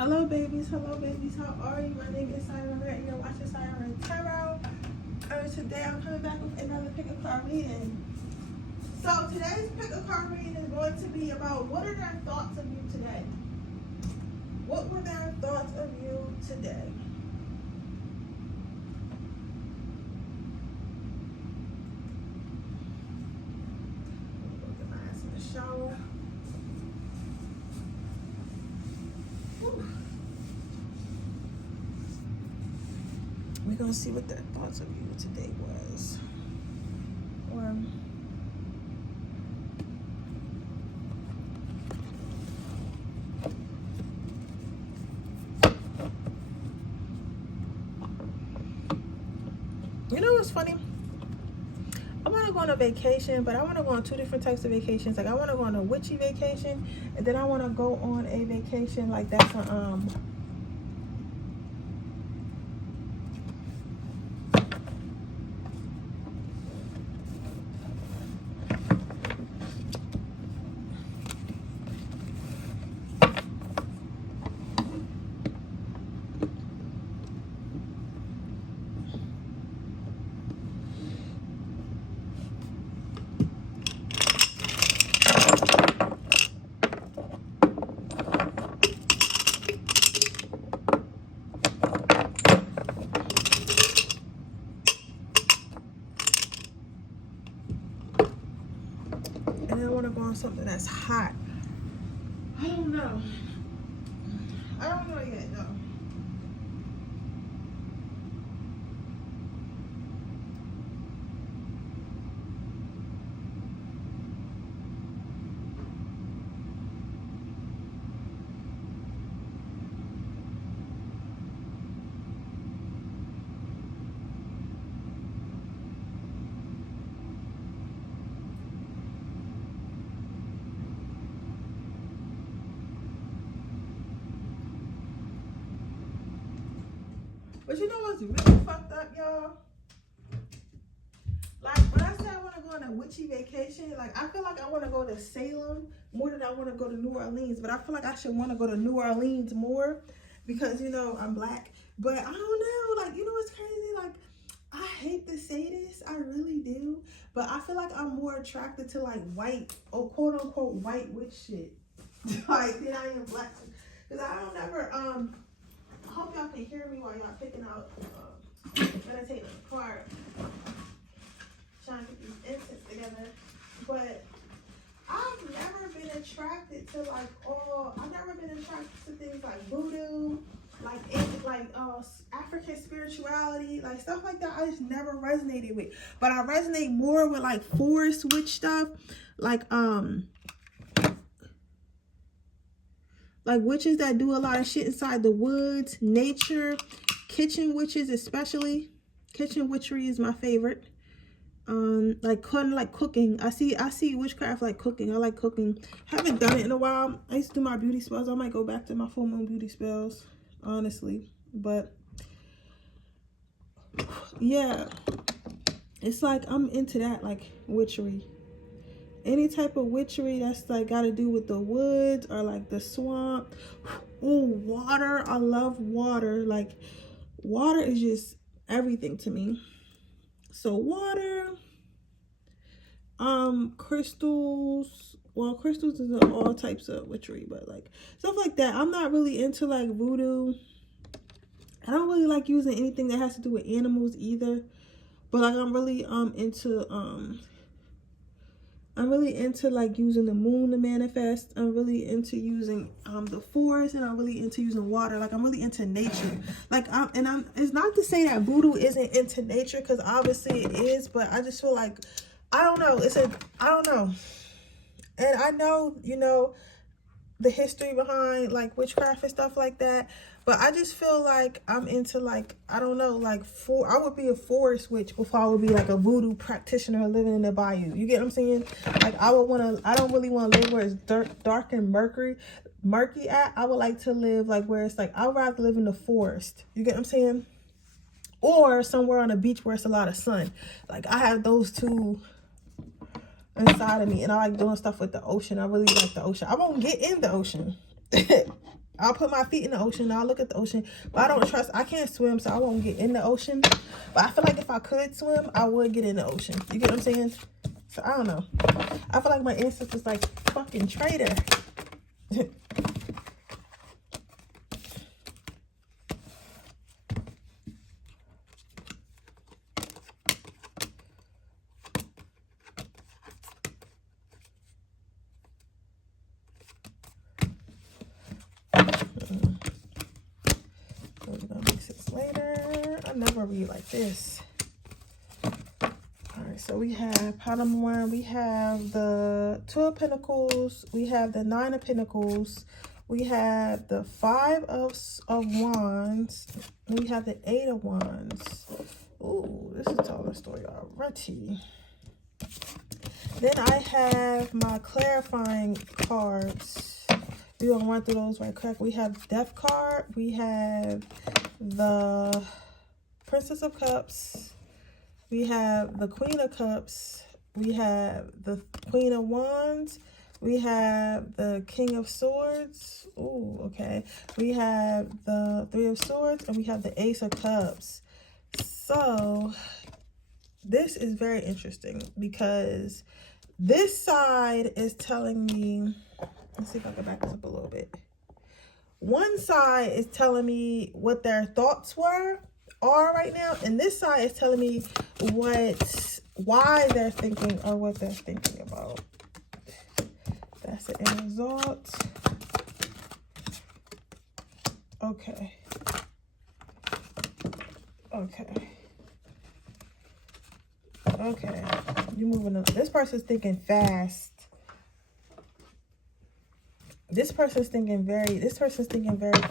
Hello babies, how are you? My name is Siren and you're watching Siren Tarot. Today I'm coming back with another pick a card reading. So today's pick a card reading is going to be about what are their thoughts of you today? What were their thoughts of you today? Look at my ass in the shower. Whew. We're gonna see what their thoughts of you today was. You know what's funny? I want to go on a vacation, but I want to go on two different types of vacations. Like I want to go on a witchy vacation, and then I want to go on a vacation like that's a and I want to go on something that's hot. I don't know. I don't know yet, though. But you know what's really fucked up, y'all? Like, when I say I want to go on a witchy vacation, like, I feel like I want to go to Salem more than I want to go to New Orleans. But I feel like I should want to go to New Orleans more because, you know, I'm black. But I don't know. Like, you know what's crazy? Like, I hate to say this. I really do. But I feel like I'm more attracted to, like, white or quote-unquote white witch shit. Like, than I am black. Because I don't ever, I hope y'all can hear me while y'all picking out meditating card, trying to get these incense together. But I've never been attracted to I've never been attracted to things like voodoo, like African spirituality, like stuff like that. I just never resonated with. But I resonate more with like forest witch stuff, like witches that do a lot of shit inside the woods, nature, kitchen witches especially. Kitchen witchery is my favorite. Like cooking. I see witchcraft like cooking. I like cooking. Haven't done it in a while. I used to do my beauty spells. I might go back to my full moon beauty spells, honestly. But yeah, it's like I'm into that, like witchery. Any type of witchery that's like got to do with the woods or like the swamp. Oh, water. I love water. Like water is just everything to me. So water, crystals. Well, crystals is all types of witchery, but like stuff like that. I'm not really into like voodoo. I don't really like using anything that has to do with animals either. But like I'm really into like using the moon to manifest. I'm really into using the forest, and I'm really into using water. Like I'm really into nature. Like it's not to say that voodoo isn't into nature, because obviously it is, but I just feel like I don't know. I don't know. And I know, you know, the history behind like witchcraft and stuff like that. But I just feel like I'm into like, I don't know, like I would be a forest witch before I would be like a voodoo practitioner living in the bayou. You get what I'm saying? Like I don't really want to live where it's dark and murky at. I would like to live like where it's like, I'd rather live in the forest. You get what I'm saying? Or somewhere on a beach where it's a lot of sun. Like I have those two inside of me, and I like doing stuff with the ocean. I really like the ocean. I won't get in the ocean. I'll put my feet in the ocean. I'll look at the ocean. But I can't swim, so I won't get in the ocean. But I feel like if I could swim, I would get in the ocean. You get what I'm saying? So I don't know. I feel like my ancestors like fucking traitor. We're gonna mix this later. I never read like this. Alright, so we have pile number 1, we have the 2 of Pentacles, we have the 9 of Pentacles, we have the 5 of Wands, and we have the 8 of Wands. Ooh, this is telling a story already. Then I have my clarifying cards. We're gonna run through those right quick. We have Death card, we have the Princess of Cups, we have the Queen of Cups, we have the Queen of Wands, we have the King of Swords. Ooh, okay. We have the 3 of Swords, and we have the Ace of Cups. So this is very interesting because this side is telling me, let's see if I can back this up a little bit. One side is telling me what their thoughts are right now, and this side is telling me why they're thinking or what they're thinking about. That's the end result. Okay. You're moving on. This person's thinking fast. This person's thinking very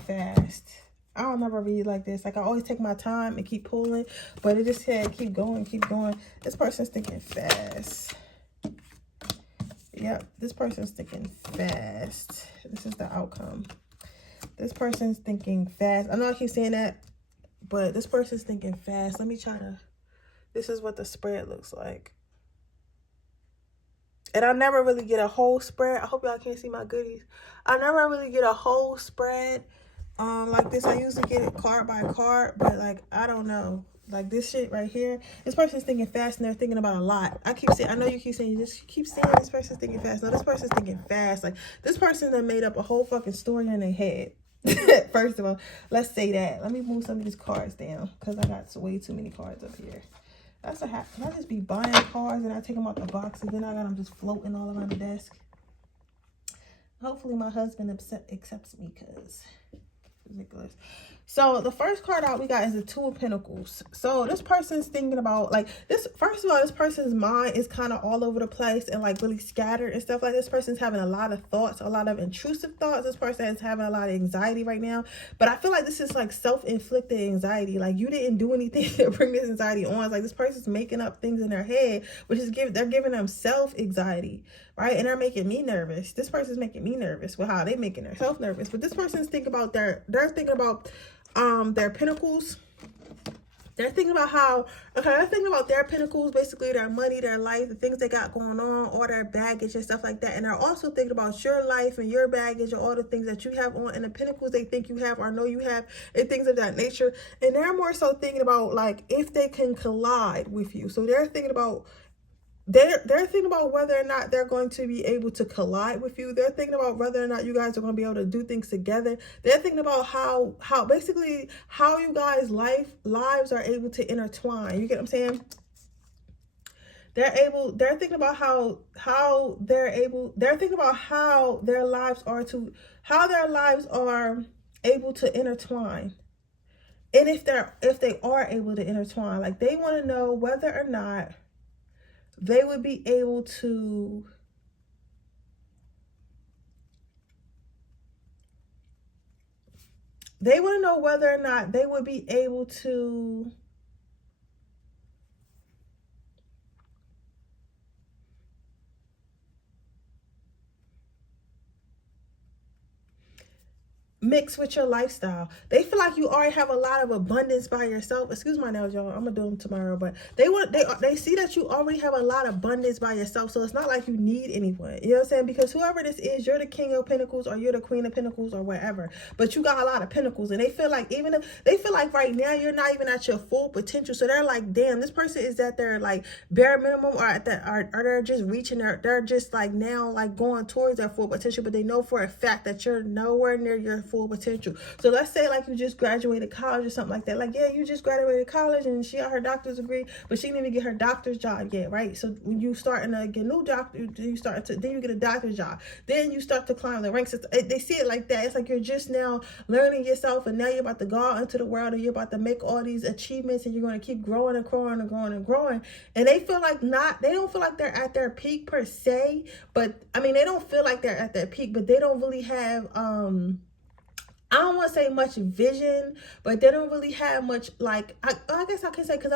fast. I don't ever read like this. Like, I always take my time and keep pulling, but it just said keep going. This person's thinking fast. Yep, this person's thinking fast. This is the outcome. This person's thinking fast. I know I keep saying that, but this person's thinking fast. Let me try to... This is what the spread looks like. And I never really get a whole spread. I hope y'all can't see my goodies. I never really get a whole spread like this. I usually get it card by card, but like, I don't know. Like this shit right here. This person's thinking fast and they're thinking about a lot. I know you keep saying, you just keep saying this person's thinking fast. No, this person's thinking fast. Like, this person that made up a whole fucking story in their head. First of all, let's say that. Let me move some of these cards down because I got way too many cards up here. That's a hack. Can I just be buying cards and I take them out the box and then I got them just floating all around the desk? Hopefully my husband accepts me because it's ridiculous. So the first card out we got is the 2 of Pentacles. So this person's thinking about like this. First of all, this person's mind is kind of all over the place and like really scattered and stuff like this. Person's having a lot of thoughts, a lot of intrusive thoughts. This person is having a lot of anxiety right now. But I feel like this is like self-inflicted anxiety. Like, you didn't do anything to bring this anxiety on. It's like this person's making up things in their head, which is they're giving them self-anxiety, right? And they're making me nervous. This person's making me nervous with how they're making themselves nervous. But this person's thinking about they're thinking about their pentacles. They're thinking about how, they're thinking about their pentacles, basically their money, their life, the things they got going on, all their baggage and stuff like that. And they're also thinking about your life and your baggage and all the things that you have on, and the pentacles they think you have or know you have, and things of that nature. And they're more so thinking about like if they can collide with you. So they're thinking about they're thinking about whether or not they're going to be able to collide with you. They're thinking about whether or not you guys are going to be able to do things together. They're thinking about how basically how you guys lives are able to intertwine. You get what I'm saying? They're thinking about they're thinking about how their lives are able to intertwine. And if they are able to intertwine, like they want to know whether or not they would be able to whether or not they would be able to mixed with your lifestyle. They feel like you already have a lot of abundance by yourself. Excuse my nails, y'all. I'm gonna do them tomorrow, but they see that you already have a lot of abundance by yourself. So it's not like you need anyone. You know what I'm saying? Because whoever this is, you're the king of pentacles or you're the queen of pentacles or whatever. But you got a lot of pentacles, and they feel like even if they feel like right now you're not even at your full potential. So they're like, damn, this person is at their like bare minimum, or at that, or they're just reaching they're just like now like going towards their full potential, but they know for a fact that you're nowhere near your full potential. So let's say like you just graduated college or something like that. Like, yeah, you just graduated college and she got her doctor's degree, but she didn't even get her doctor's job yet, right? So when you starting to get a new doctor, then you get a doctor's job. Then you start to climb the ranks. They see it like that. It's like you're just now learning yourself, and now you're about to go out into the world and you're about to make all these achievements, and you're going to keep growing and growing and growing and growing. And they feel like they don't feel like they're at their peak per se, but I mean, they don't feel like they're at their peak, but they don't really have I don't want to say much vision, but they don't really have much, like, I guess I can say, because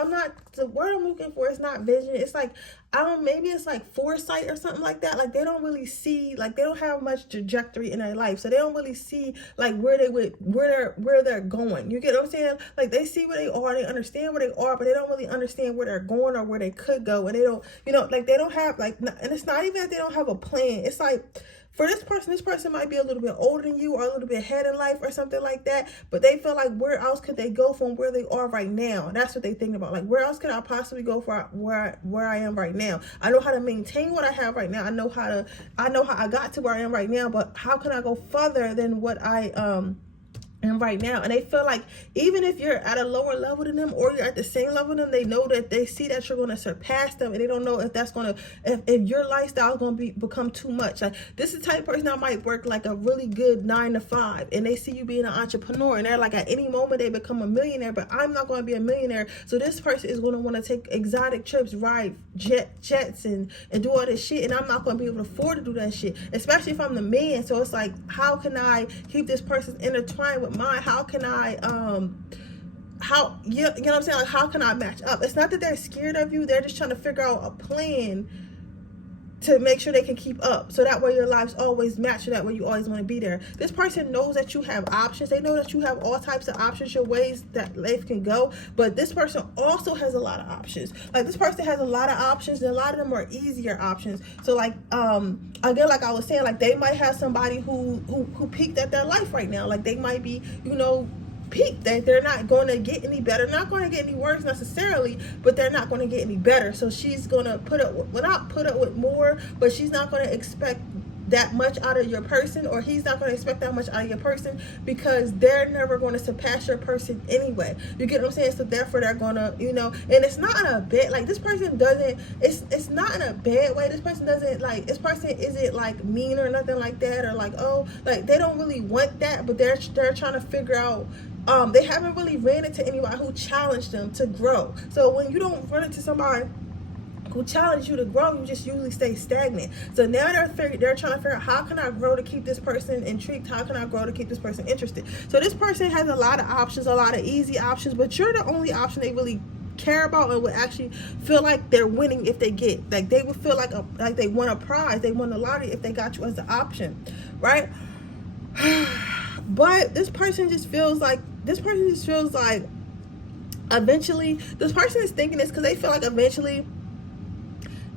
the word I'm looking for is not vision. It's like, maybe it's like foresight or something like that. Like, they don't really see, like, they don't have much trajectory in their life. So they don't really see, like, where they're going. You get what I'm saying? Like, they see where they are, they understand where they are, but they don't really understand where they're going or where they could go. And they don't, like, they don't have, like, and it's not even that they don't have a plan. It's like, for this person might be a little bit older than you or a little bit ahead in life or something like that, but they feel like, where else could they go from where they are right now? That's what they think about. Like, where else could I possibly go for where I am right now? I know how to maintain what I have right now. I know how I got to where I am right now, but how can I go further than what I and right now? And they feel like even if you're at a lower level than them or you're at the same level than them, they know that they see that you're going to surpass them, and they don't know if that's going to, if your lifestyle is going to become too much. Like, this is the type of person that might work like a really good 9 to 5, and they see you being an entrepreneur, and they're like, at any moment they become a millionaire, but I'm not going to be a millionaire. So this person is going to want to take exotic trips, ride jets and do all this shit, and I'm not going to be able to afford to do that shit, especially if I'm the man. So it's like, how can I keep this person intertwined with mine? How can I how you know what I'm saying? Like, how can I match up? It's not that they're scared of you, they're just trying to figure out a plan to make sure they can keep up, so that way your lives always match, so that way you always want to be there. This person knows that you have options. They know that you have all types of options, your ways that life can go, but this person also has a lot of options. Like, this person has a lot of options, and a lot of them are easier options. So like, again, like I was saying, like, they might have somebody who peaked at their life right now. Like, they might be, peak, that they're not going to get any better, not going to get any worse necessarily, but they're not going to get any better. So she's going to put up with more, but she's not going to expect that much out of your person, or he's not going to expect that much out of your person, because they're never going to surpass your person anyway. You get what I'm saying? So therefore they're going to, and it's not in a bad, like, this person doesn't, it's not in a bad way. This person isn't like mean or nothing like that, or like, oh, like, they don't really want that, but they're trying to figure out, they haven't really ran into anybody who challenged them to grow. So when you don't run into somebody who challenge you to grow, you just usually stay stagnant. So now they're trying to figure out, how can I grow to keep this person intrigued? How can I grow to keep this person interested? So this person has a lot of options, a lot of easy options, but you're the only option they really care about and would actually feel like they're winning if they get. Like, they would feel like they won a prize, they won the lottery if they got you as the option, right? But this person just feels like eventually, this person is thinking this because they feel like eventually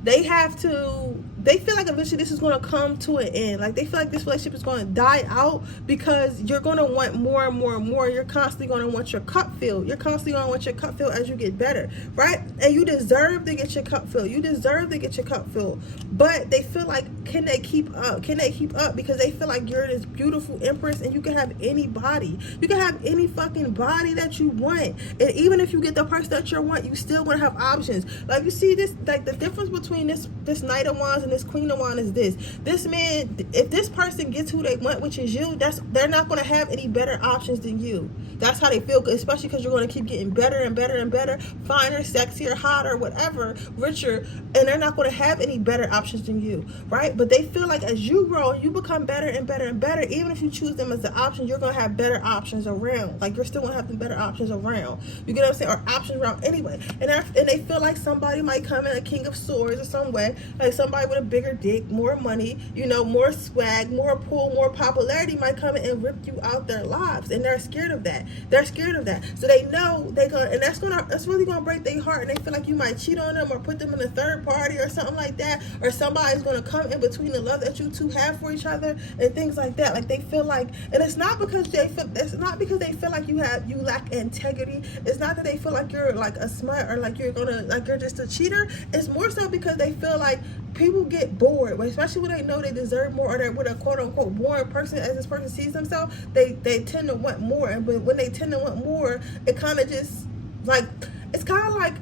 they feel like eventually this is going to come to an end. Like, they feel like this relationship is going to die out, because you're going to want more and more and more. You're constantly going to want your cup filled. You're constantly going to want your cup filled as you get better, right? And you deserve to get your cup filled. You deserve to get your cup filled. But they feel like, can they keep up? Can they keep up? Because they feel like you're this beautiful empress, and you can have any body. You can have any fucking body that you want. And even if you get the person that you want, you still want to have options. Like, you see this, like, the difference between this Knight of Wands and this Queen of Wands is this man, if this person gets who they want, which is you, they're not going to have any better options than you. That's how they feel, especially because you're going to keep getting better and better and better, finer, sexier, hotter, whatever, richer, and they're not going to have any better options than you, right? But they feel like as you grow, you become better and better and better. Even if you choose them as an option, you're going to have better options around. Like, you're still going to have the better options around. You get what I'm saying? Or options around anyway. And they feel like somebody might come in a King of Swords or some way, like somebody with a bigger dick, more money, you know, more swag, more pull, more popularity might come in and rip you out their lives, and they're scared of that. They're scared of that. So they know they gonna, and that's really gonna break their heart, and they feel like you might cheat on them or put them in a third party or something like that, or somebody's gonna come in between the love that you two have for each other and things like that. Like they feel like, and it's not because they feel like you lack integrity. It's not that they feel like you're like a smut or like you're just a cheater. It's more so because they feel like people get bored, especially when they know they deserve more, or they're with a quote unquote boring person as this person sees themselves. They tend to want more, and when they tend to want more, it kind of just like, it's kind of like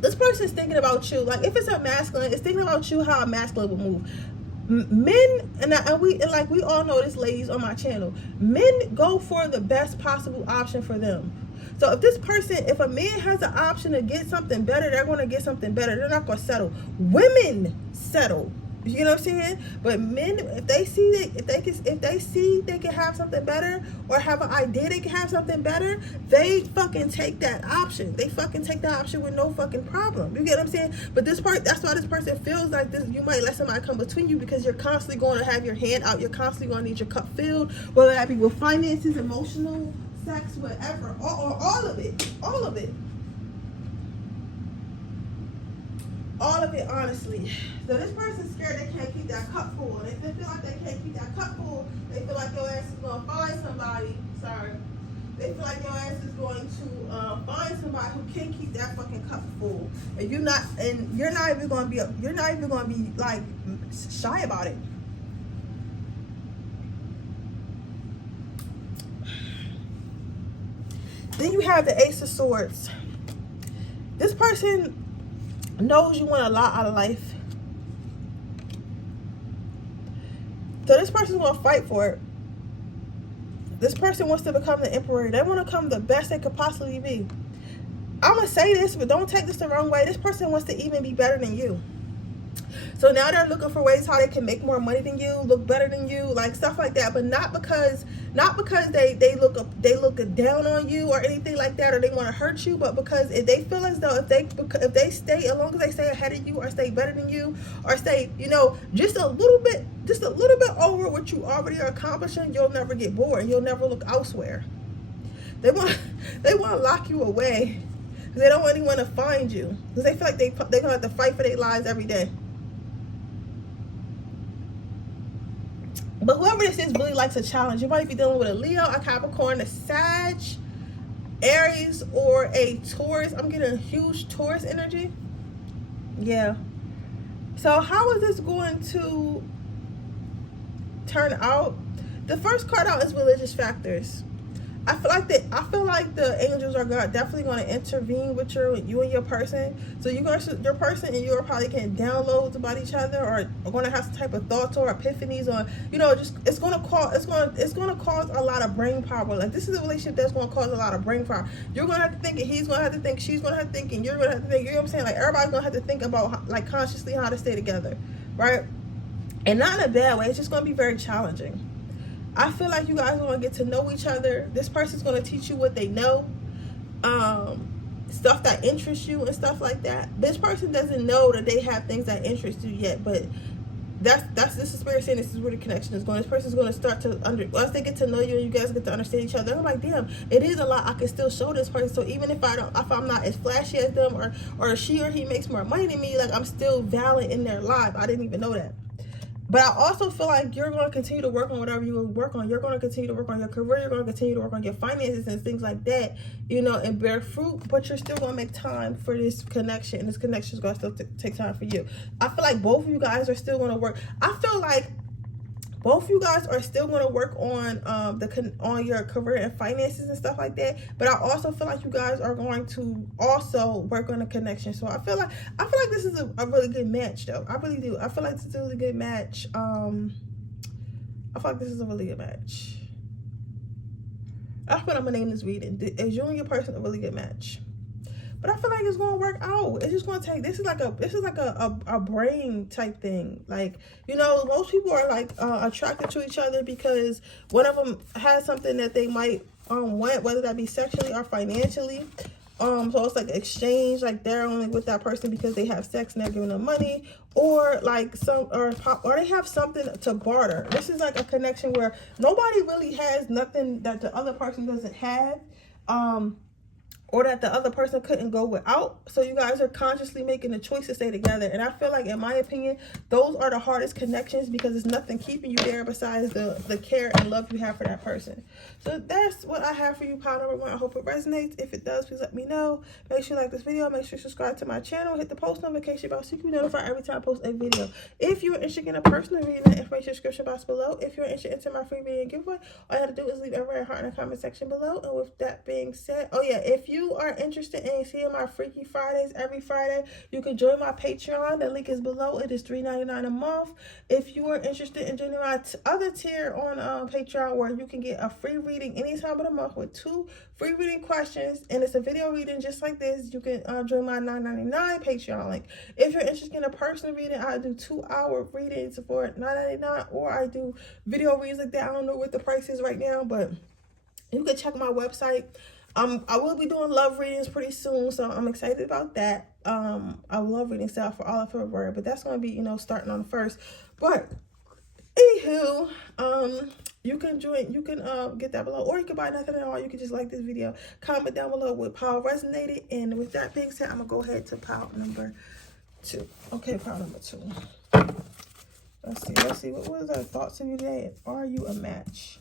this person's thinking about you. Like if it's a masculine, it's thinking about you how a masculine would move. Men, and we all know this, ladies on my channel, men go for the best possible option for them. So if a man has an option to get something better, they're going to get something better. They're not going to settle. Women settle. You know what I'm saying? But men, if they see they can have something better, or have an idea they can have something better, they fucking take that option. They fucking take that option with no fucking problem. You get what I'm saying? But that's why this person feels like this. You might let somebody come between you because you're constantly going to have your hand out. You're constantly going to need your cup filled, whether that be with finances, emotional, sex, whatever, or all of it, honestly. So this person's scared they can't keep that cup full. And if they feel like they can't keep that cup full, they feel like your ass is going to find somebody. They feel like your ass is going to find somebody who can keep that fucking cup full, and you're not even going to be like shy about it. Then you have the Ace of Swords. This person knows you want a lot out of life. So this person's going to fight for it. This person wants to become the emperor. They want to become the best they could possibly be. I'm going to say this, but don't take this the wrong way. This person wants to even be better than you. So now they're looking for ways how they can make more money than you, look better than you, like stuff like that. But not because they look down on you or anything like that, or they want to hurt you, but because if they feel as though if they stay, as long as they stay ahead of you or stay better than you or stay, you know, just a little bit over what you already are accomplishing, you'll never get bored. You'll never look elsewhere. They want to lock you away because they don't want anyone to find you, because they feel like they're gonna have to fight for their lives every day. But whoever this is really likes a challenge. You might be dealing with a Leo, a Capricorn, a Sag, Aries, or a Taurus. I'm getting a huge Taurus energy. Yeah. So how is this going to turn out? The first card out is religious factors. I feel like the angels are definitely going to intervene with you and your person. So your person and you probably can download about each other, or are going to have some type of thoughts or epiphanies, or it's going to cause a lot of brain power. Like this is a relationship that's going to cause a lot of brain power. You're going to have to think, and he's going to have to think, she's going to have to think, and you're going to have to think. You know what I'm saying? Like everybody's going to have to think about like consciously how to stay together, right? And not in a bad way. It's just going to be very challenging. I feel like you guys are going to get to know each other. This person's going to teach you what they know, stuff that interests you and stuff like that. This person doesn't know that they have things that interest you yet, but this is Spirit saying this is where the connection is going. This person's going to start to once they get to know you and you guys get to understand each other. I'm like, damn, it is a lot I can still show this person. So even if I'm not as flashy as them, or she or he makes more money than me, like I'm still valid in their life. I didn't even know that. But I also feel like you're going to continue to work on whatever you work on. You're going to continue to work on your career. You're going to continue to work on your finances and things like that, and bear fruit. But you're still going to make time for this connection. And this connection is going to still take time for you. I feel like both of you guys are still going to work. I feel like both of you guys are still going to work on on your career and finances and stuff like that. But I also feel like you guys are going to also work on a connection. So I feel like this is a really good match, though. I really do. I feel like this is a really good match. I feel like this is a really good match. That's what I'm gonna name this reading. Is you and your person a really good match? But I feel like it's gonna work out. It's just gonna take. This is like a brain type thing. Like, most people are like attracted to each other because one of them has something that they might want, whether that be sexually or financially. So it's like exchange, like they're only with that person because they have sex and they're giving them money, or like or they have something to barter. This is like a connection where nobody really has nothing that the other person doesn't have, or that the other person couldn't go without. So you guys are consciously making the choice to stay together. And I feel like, in my opinion, those are the hardest connections because there's nothing keeping you there besides the care and love you have for that person. So that's what I have for you, pile number 1. I hope it resonates. If it does, please let me know. Make sure you like this video. Make sure you subscribe to my channel. Hit the post notification bell so you can be notified every time I post a video. If you're interested in a personal reading, the information description box below. If you're interested in my free video giveaway, all you have to do is leave a red heart in the comment section below. And with that being said, oh yeah, if you are interested in seeing my Freaky Fridays every Friday, you can join my Patreon. The link is below. It is $3.99 a month. If you are interested in joining my other tier on Patreon, where you can get a free reading anytime of the month with 2 free reading questions, and it's a video reading just like this, you can join my $9.99 Patreon link. If you're interested in a personal reading, I do 2-hour readings for $9.99, or I do video readings like that. I don't know what the price is right now, but you can check my website. I will be doing love readings pretty soon, so I'm excited about that. I love reading stuff for all of February, but that's going to be, you know, starting on the 1st. But anywho, you can join, you can get that below, or you can buy nothing at all. You can just like this video, comment down below what pile resonated. And with that being said, I'm gonna go ahead to pile number 2. Okay, pile number 2. Let's see what was our thoughts of you today? Are you a match?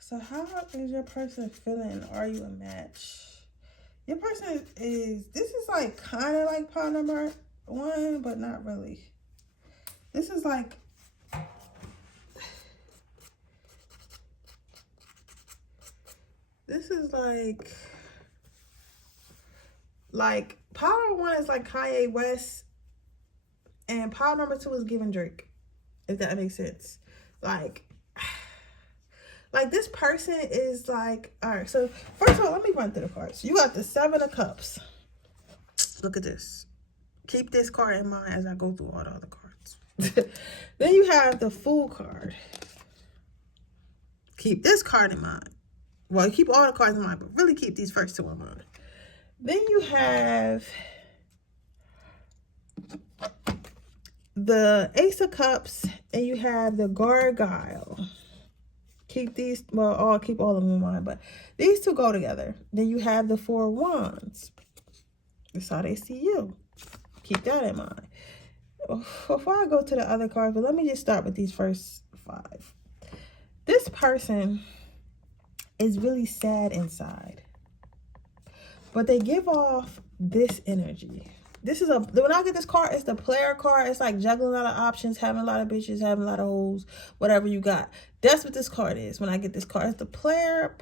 So how is your person feeling? Are you a match? Your person is, this is like kind of like pile number 1, but not really. This is like, this is like pile number 1 is like Kanye West, and pile number 2 is giving Drake, if that makes sense. Like this person is like, all right, so first of all, let me run through the cards. You got the 7 of Cups. Look at this. Keep this card in mind as I go through all the other cards. Then you have the Fool card. Keep this card in mind. Well, you keep all the cards in mind, but really keep these first 2 in mind. Then you have the Ace of Cups, and you have the Gargoyle. Keep these, well, I'll keep all of them in mind, but these two go together. Then you have the Four of Wands. That's how they see you. Keep that in mind. Before I go to the other cards, but let me just start with these first 5. This person is really sad inside, but they give off this energy. This is when I get this card, it's the player card. It's like juggling a lot of options, having a lot of bitches, having a lot of hoes, whatever you got. That's what this card is. When I get this card, it's the player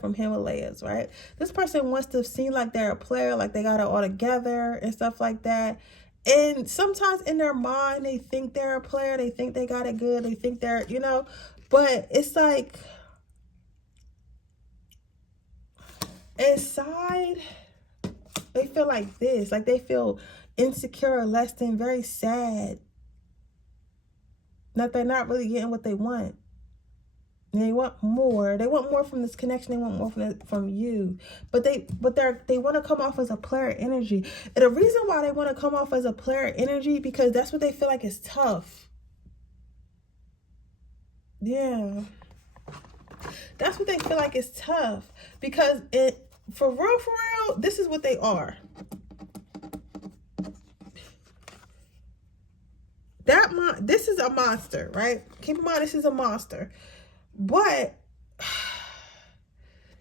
from Himalayas, right? This person wants to seem like they're a player, like they got it all together and stuff like that. And sometimes in their mind, they think they're a player. They think they got it good. They think they're, you know, but it's like inside, they feel like this. Like they feel insecure, less than, very sad. That they're not really getting what they want. And they want more. They want more from this connection. They want more from you. But they want to come off as a player energy. And the reason why they want to come off as a player energy, because that's what they feel like is tough. Yeah. That's what they feel like is tough. Because for real, this is what they are. This is a monster, right? Keep in mind, this is a monster. But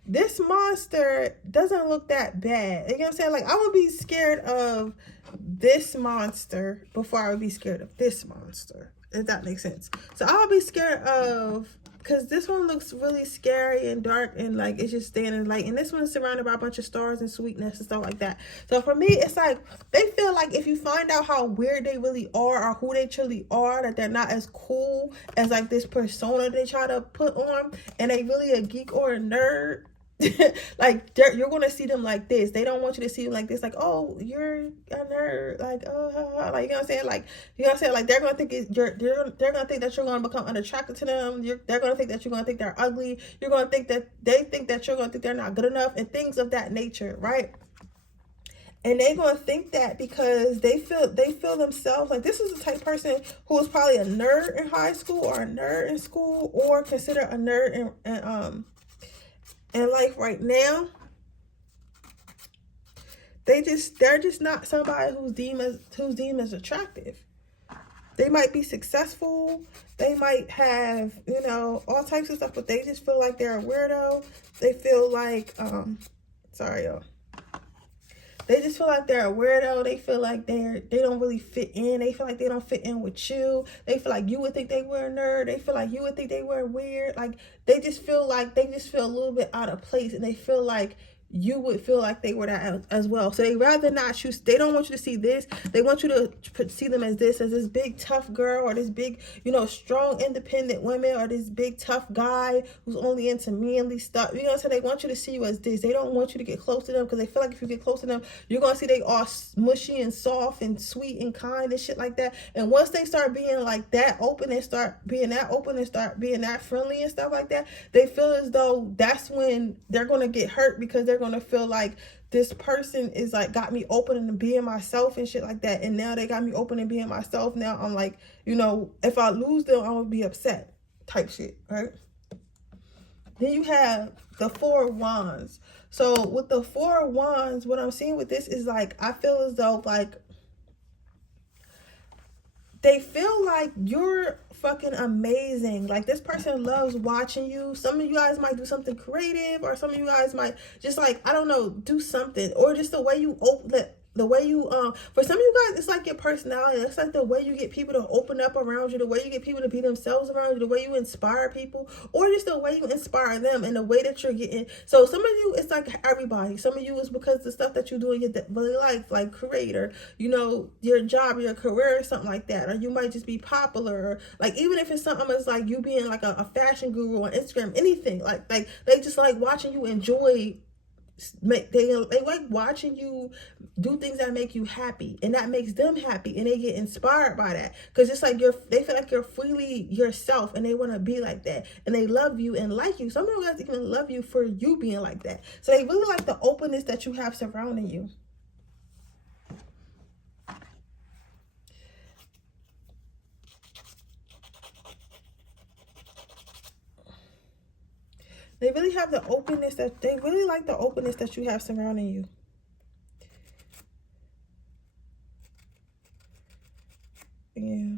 this monster doesn't look that bad. You know what I'm saying? Like, I would be scared of this monster before I would be scared of this monster, if that makes sense. So I'll be scared of, because this one looks really scary and dark and like it's just staying in light. And this one's surrounded by a bunch of stars and sweetness and stuff like that. So for me, it's like they feel like if you find out how weird they really are or who they truly are, that they're not as cool as like this persona they try to put on, and they really a geek or a nerd. Like you're gonna see them like this. They don't want you to see them like this, like, oh, you're a nerd, like, oh, like, you know what I'm saying, like, you know what I'm saying, like they're gonna think they're gonna think that you're gonna become unattracted to them. They're gonna think that you're gonna think they're ugly. You're gonna think that they think that you're gonna think they're not good enough and things of that nature, right? And they're gonna think that because they feel themselves like this is the type of person who was probably a nerd in high school or a nerd in school or considered a nerd in life right now. They're just not somebody who's deemed as attractive. They might be successful. They might have, you know, all types of stuff, but they just feel like they're a weirdo. They feel like, sorry, y'all. They just feel like they're a weirdo. They feel like they don't really fit in. They feel like they don't fit in with you. They feel like you would think they were a nerd. They feel like you would think they were weird. Like they just feel a little bit out of place, and they feel like you would feel like they were that as well. So they rather not choose. They don't want you to see this. They want you to see them as this big tough girl, or this big, you know, strong independent woman, or this big tough guy who's only into manly stuff. You know, so they want you to see you as this. They don't want you to get close to them because they feel like if you get close to them, you're gonna see they all mushy and soft and sweet and kind and shit like that. And once they start being like that open and start being that friendly and stuff like that, they feel as though that's when they're gonna get hurt, because they're gonna feel like this person is like got me open and being myself and shit like that, and now they got me open and being myself. Now I'm like, you know, if I lose them, I'm gonna be upset type shit, right? Then you have the Four of Wands. So with the Four of Wands, what I'm seeing with this is like, I feel as though like they feel like you're fucking amazing. Like this person loves watching you. Some of you guys might do something creative, or some of you guys might just like, I don't know, do something, or just the way you open the way you for some of you guys, it's like your personality. It's like the way you get people to open up around you, the way you get people to be themselves around you, the way you inspire people, or just the way you inspire them, and the way that you're getting. So some of you, it's like everybody. Some of you is because the stuff that you do in your daily life, like creator, you know, your job, your career, or something like that. Or you might just be popular, or like even if it's something that's like you being like a fashion guru on Instagram, anything like they just like watching you enjoy. They like watching you do things that make you happy, and that makes them happy, and they get inspired by that, because it's like they feel like you're freely yourself, and they want to be like that, and they love you and like you. Some of you guys even love you for you being like that. So they really like the openness that you have surrounding you. They really have the openness that they really like the openness that you have surrounding you. Yeah.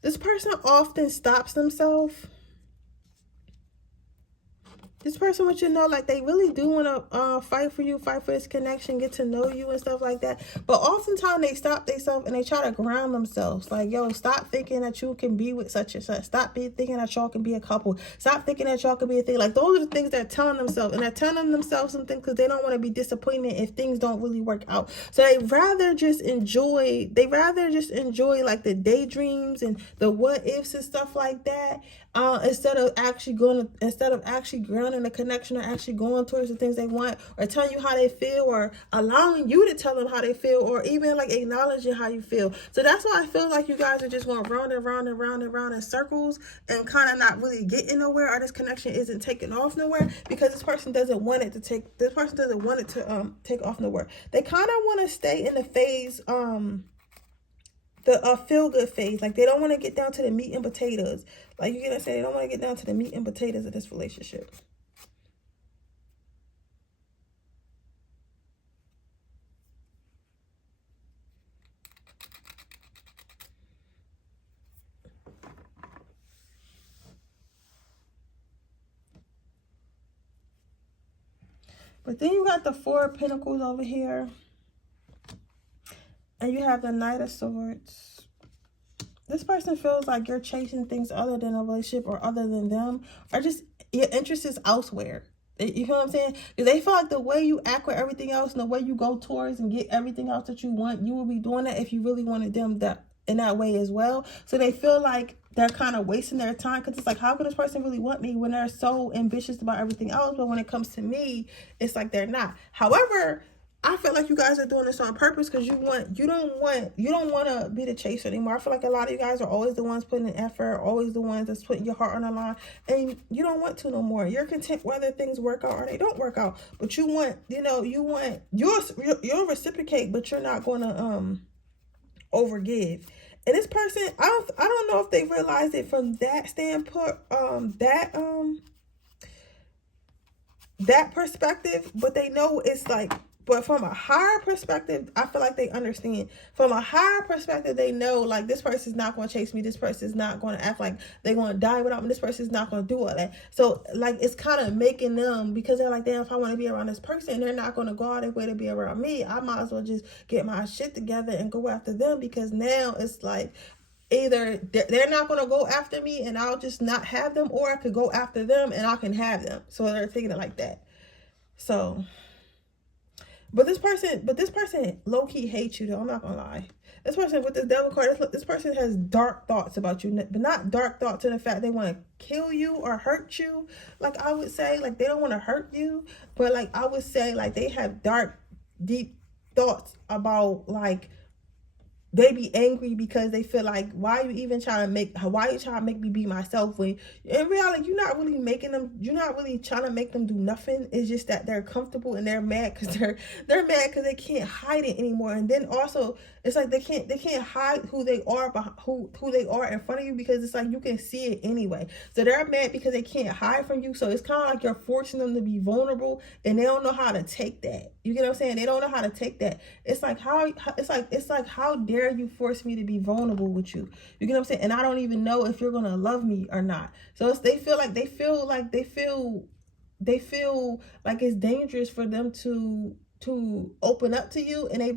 This person often stops themselves. This person wants you to know, like, they really do want to fight for you, fight for this connection, get to know you and stuff like that. But oftentimes they stop themselves and they try to ground themselves. Like, yo, stop thinking that you can be with such and such. Stop thinking that y'all can be a couple. Stop thinking that y'all can be a thing. Like, those are the things they're telling themselves. And they're telling themselves something because they don't want to be disappointed if things don't really work out. So they rather just enjoy, like the daydreams and the what ifs and stuff like that. Instead of actually grounding the connection or actually going towards the things they want, or telling you how they feel, or allowing you to tell them how they feel, or even like acknowledging how you feel. So that's why I feel like you guys are just going round and round and round and round in circles and kind of not really getting nowhere, or this connection isn't taking off nowhere because this person doesn't want it to take off nowhere. They kind of want to stay in the phase, the feel-good phase. Like, they don't want to get down to the meat and potatoes. Like, you get what I'm saying? They don't want to get down to the meat and potatoes of this relationship. But then you got the Four of Pentacles over here. And you have the Knight of Swords. This person feels like you're chasing things other than a relationship or other than them. Or just your interest is elsewhere. You know what I'm saying? Because they feel like the way you act with everything else and the way you go towards and get everything else that you want, you will be doing that if you really wanted them in that way as well. So they feel like they're kind of wasting their time, because it's like, how can this person really want me when they're so ambitious about everything else? But when it comes to me, it's like they're not. However, I feel like you guys are doing this on purpose because you don't want to be the chaser anymore. I feel like a lot of you guys are always the ones putting in effort, always the ones that's putting your heart on the line, and you don't want to no more. You're content whether things work out or they don't work out, but you'll reciprocate, but you're not going to overgive. And this person, I don't know if they realize it from that standpoint, that perspective, but they know it's like. But from a higher perspective, I feel like they understand. From a higher perspective, they know, like, this person's not going to chase me. This person's not going to act like they're going to die without me. This person's not going to do all that. So, like, it's kind of making them, because they're like, damn, if I want to be around this person, they're not going to go out their way to be around me. I might as well just get my shit together and go after them, because now it's like, either they're not going to go after me and I'll just not have them, or I could go after them and I can have them. So they're thinking it like that. So... But this person low-key hates you, though. I'm not going to lie. This person with this devil card, this person has dark thoughts about you. But not dark thoughts in the fact they want to kill you or hurt you. Like, I would say, like, they don't want to hurt you. But, like, I would say, like, they have dark, deep thoughts about, like, they be angry because they feel like, why are you trying to make me be myself, when in reality you're not really trying to make them do nothing. It's just that they're comfortable and they're mad because they're mad because they can't hide it anymore. And then also it's like they can't hide who they are who they are in front of you, because it's like you can see it anyway. So they're mad because they can't hide from you. So it's kind of like you're forcing them to be vulnerable, and they don't know how to take that. You get what I'm saying? They don't know how to take that. It's like how dare you force me to be vulnerable with you? You get what I'm saying? And I don't even know if you're gonna love me or not. So they feel like it's dangerous for them to open up to you, and they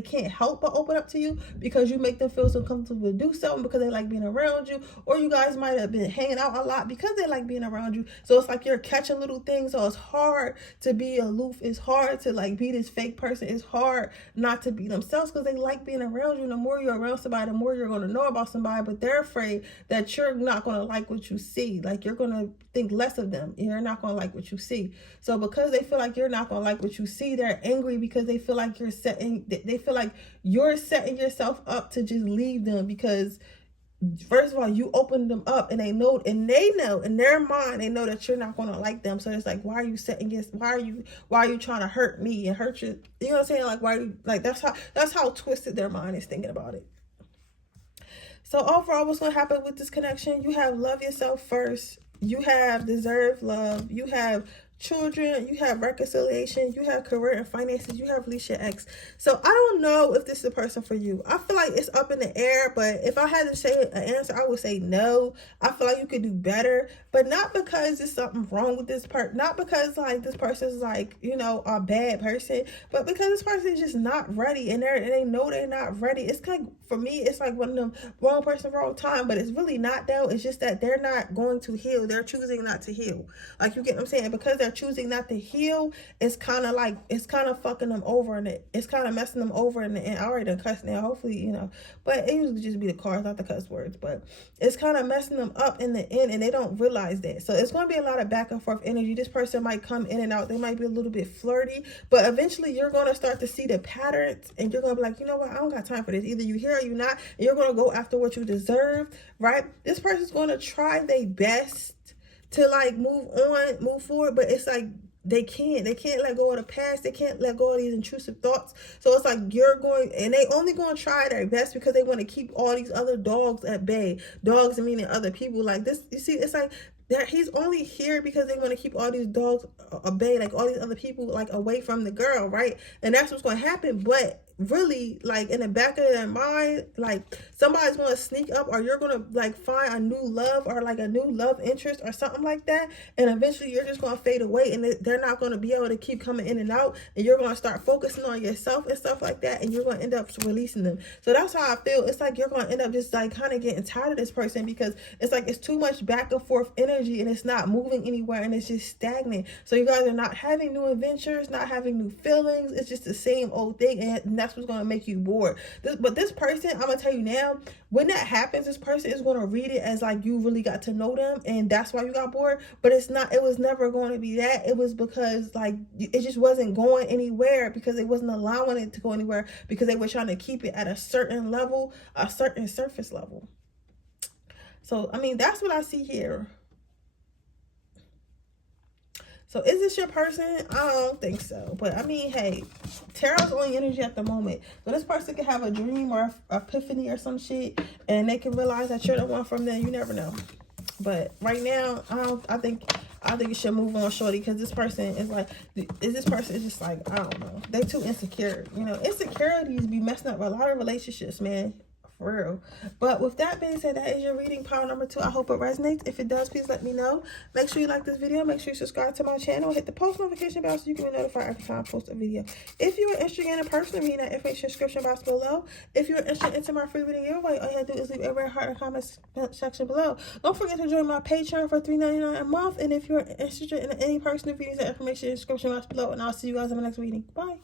can't help but open up to you because you make them feel so comfortable to do something, because they like being around you, or you guys might have been hanging out a lot because they like being around you. So it's like you're catching little things. So it's hard to be aloof. It's hard to like be this fake person. It's hard not to be themselves because they like being around you. And the more you're around somebody, the more you're going to know about somebody, but they're afraid that you're not going to like what you see. Like, you're going to think less of them and you're not going to like what you see. So because they feel like you're not going to like what you see, they're angry because they feel like you're setting yourself up to just leave them, because first of all, you open them up, and they know in their mind, they know that you're not going to like them. So it's like, why are you setting against, why are you trying to hurt me and hurt you? You know what I'm saying? Like, why are you, like, that's how twisted their mind is thinking about it. So overall, what's going to happen with this connection? You have love yourself first. You have deserved love. You have children. You have reconciliation. You have career and finances. You have release your ex. So I don't know if this is the person for you. I feel like it's up in the air, but if I had to say an answer, I would say no. I feel like you could do better, but not because there's something wrong with this person, not because like this person is like, you know, a bad person, but because this person is just not ready, and they know they're not ready. It's kind of, for me, it's like one of them wrong person, wrong time, but it's really not though. It's just that they're not going to heal. They're choosing not to heal. Like, you get what I'm saying? Because they're choosing not to heal, it's kind of like, it's kind of fucking them over, and it's kind of messing them over in the end. I already done cussed now, hopefully, you know, but it usually just be the cards, not the cuss words, but it's kind of messing them up in the end, and they don't realize that. So it's going to be a lot of back and forth energy. This person might come in and out. They might be a little bit flirty, but eventually you're going to start to see the patterns, and you're going to be like, you know what, I don't got time for this. Either you here or you not, and you're going to go after what you deserve, right? This person's going to try their best to like move forward, but it's like they can't let go of the past. They can't let go of these intrusive thoughts. So it's like you're going, and they only going to try their best because they want to keep all these other dogs at bay. Dogs meaning other people. Like this, you see, it's like he's only here because they want to keep all these dogs at bay, like all these other people like away from the girl, right? And that's what's going to happen. But really, like in the back of their mind, like somebody's going to sneak up, or you're going to like find a new love, or like a new love interest or something like that, and eventually you're just going to fade away, and they're not going to be able to keep coming in and out, and you're going to start focusing on yourself and stuff like that, and you're going to end up releasing them. So that's how I feel. It's like you're going to end up just like kind of getting tired of this person, because it's like it's too much back and forth energy, and it's not moving anywhere, and it's just stagnant. So you guys are not having new adventures, not having new feelings. It's just the same old thing, and that's what's going to make you bored. But this person, I'm gonna tell you now, when that happens, this person is going to read it as like you really got to know them, and that's why you got bored. But it's not, it was never going to be that. It was because like it just wasn't going anywhere, because they wasn't allowing it to go anywhere, because they were trying to keep it at a certain level, a certain surface level. So I mean, that's what I see here. So is this your person? I don't think so. But I mean, hey, tarot's only energy at the moment. So this person could have a dream or a epiphany or some shit, and they can realize that you're the one from there. You never know. But right now, I think you should move on, shorty, because this person is like, this person is just like, I don't know. They too insecure. You know, insecurities be messing up a lot of relationships, man. For real. But with that being said, that is your reading pile number 2. I hope it resonates. If it does, please let me know. Make sure you like this video. Make sure you subscribe to my channel. Hit the post notification bell so you can be notified every time I post a video. If you are interested in a person, read that information description box below. If you're interested into my free reading giveaway, all you have to do is leave a red heart in the comments section below. Don't forget to join my Patreon for $3.99 a month. And if you're interested in any personal readings, that information in the description box below. And I'll see you guys in my next reading. Bye.